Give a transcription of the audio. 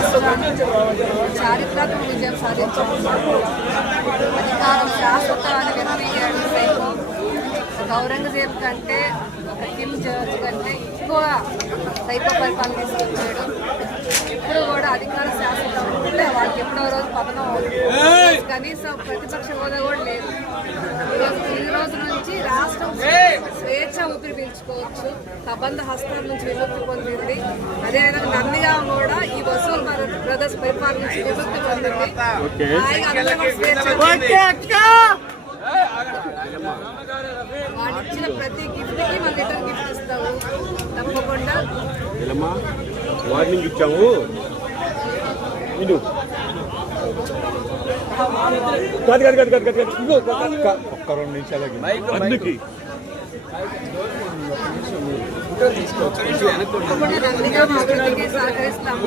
రాష్ట్రాన్ని చారిత్రాత్మక విజయం సాధించారు. అధికారం శాశ్వతాన్ని విరమయ్యాడు సైకో. ఔరంగజేబ్ కంటే ఒక కిమ్ జార్జ్ కంటే ఎక్కువ సైకో పరిపాలన తీసుకొచ్చాడు. ఎప్పుడు కూడా అధికార శాశ్వతం ఉంటే వాళ్ళకి ఎప్పుడో రోజు పతనం అవుతుంది. కనీసం ప్రతిపక్ష హోదా కూడా లేదు. ఈ రోజు నుంచి రాష్ట్రం స్వేచ్ఛ ఊపిరి పీల్చుకోవచ్చు. కబంధ హస్తాల నుంచి విముక్తి పొందింది. అదేవిధంగా నందిగాం కూడా ఈ వసూల్ బ్రదర్స్ పరిపాలన నుంచి విముక్తి పొందింది. వాడిచ్చిన ప్రతి గిఫ్ట్ కి మనం రిటర్న్ గిఫ్ట్ ఇస్తాము తప్పకుండా. వార్నింగ్ ఇచ్చాము. ఒక్క 2 నిమిషాలకి నందిగాం అభివృద్ధికి సహకరిస్తాము.